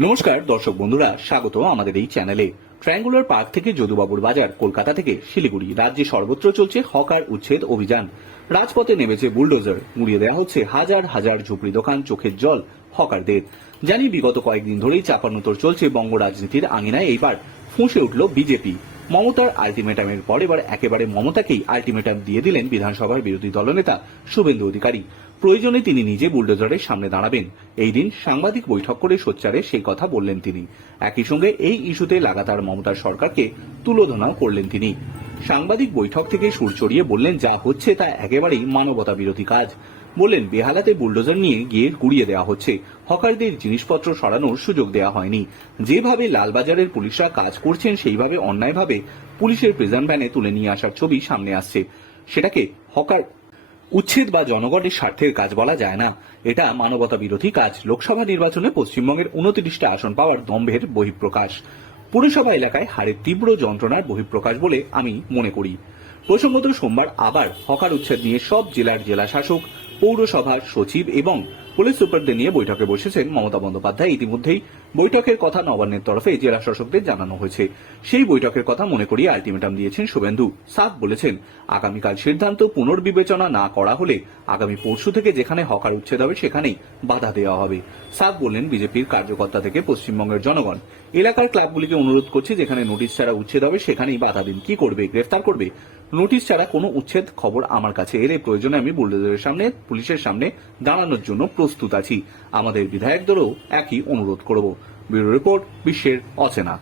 নমস্কার, দর্শক বন্ধুরা, স্বাগত আমাদের এই চ্যানেলে। ট্রায়াঙ্গুলার পার্ক থেকে যদুবাবুর বাজার, কলকাতা থেকে শিলিগুড়ি। রাজ্যে সর্বত্র চলছে হকার উচ্ছেদ অভিযান। রাজপথে নেমেছে বুলডোজার। মুড়িয়ে দেওয়া হচ্ছে হাজার হাজার ঝুপড়ি দোকান, চোখের জল, হকারদের। জানি বিগত কয়েকদিন ধরেই চাপানোতর চলছে বঙ্গ রাজনীতির আঙিনায় এইবার ফুঁসে উঠল বিজেপি। মমতার আলটিমেটামের পর এবার একেবারে মমতাকেই আলটিমেটাম দিয়ে দিলেন বিধানসভার বিরোধী দলনেতা শুভেন্দু অধিকারী। প্রয়োজনে তিনি নিজে বুলডোজারের সামনে দাঁড়াবেন। এই দিন সাংবাদিক বৈঠক করে সোচ্চারে সেই কথা বললেন তিনি। একই সঙ্গে এই ইস্যুতে লাগাতার মমতার সরকারকে তুলোধনাও করলেন তিনি। সাংবাদিক বৈঠক থেকে সুর চড়িয়ে বললেন, যা হচ্ছে তা একেবারেই মানবতা বিরোধী কাজ। বললেন, বেহালাতে বুলডোজার নিয়ে গিয়ে গুড়িয়ে দেওয়া হচ্ছে। হকারদের জিনিসপত্র সরানোর সুযোগ দেওয়া হয়নি। যেভাবে লালবাজারের পুলিশরা কাজ করছেন, সেইভাবে অন্যায়ভাবে পুলিশের প্রেজেন্ট ভ্যানে তুলে নিয়ে আসার ছবি সামনে আসছে। সেটাকে হকার উচ্ছেদ বা জনগণের স্বার্থের কাজ বলা যায় না। এটা মানবতা বিরোধী কাজ। লোকসভা নির্বাচনে পশ্চিমবঙ্গের উনত্রিশটা আসন পাওয়ার দম্ভের বহিঃপ্রকাশ। পুরসভা এলাকায় হারের তীব্র যন্ত্রণার বহিঃপ্রকাশ বলে আমি মনে করি। প্রসঙ্গত সোমবার আবার হকার উচ্ছেদ নিয়ে সব জেলার জেলাশাসক, পৌরসভার সচিব এবং পুলিশ সুপারদের নিয়ে বৈঠকে বসেছেন মমতা বন্দ্যোপাধ্যায়। ইতিমধ্যেই বৈঠকের কথা নবান্নের তরফে জেলা শাসকদের জানানো হয়েছে। সেই বৈঠকের কথা মনে করিয়ে আলটিমেটাম দিয়েছেন শুভেন্দু। সাফ বলেছেন, আগামীকাল সিদ্ধান্ত পুনর্বিবেচনা না করা হলে আগামী পরশু থেকে যেখানে হকার উচ্ছেদ হবে সেখানেই বাধা দেওয়া হবে। সাফ বললেন, বিজেপির কার্যকর্তা থেকে পশ্চিমবঙ্গের জনগণ এলাকার ক্লাবগুলিকে অনুরোধ করছে, যেখানে নোটিশ ছাড়া উচ্ছেদ হবে সেখানেই বাধা দিন। কি করবে, গ্রেফতার করবে? নোটিশ ছাড়া কোনো উচ্ছেদ খবর আমার কাছে এলে প্রয়োজনে আমি বুলডোজারের সামনে, পুলিশের সামনে দাঁড়ানোর জন্য প্রস্তুত আছি। আমাদের বিধায়কদেরও একই অনুরোধ করব। ব্যুরো রিপোর্ট বিশ্বের অচেনা।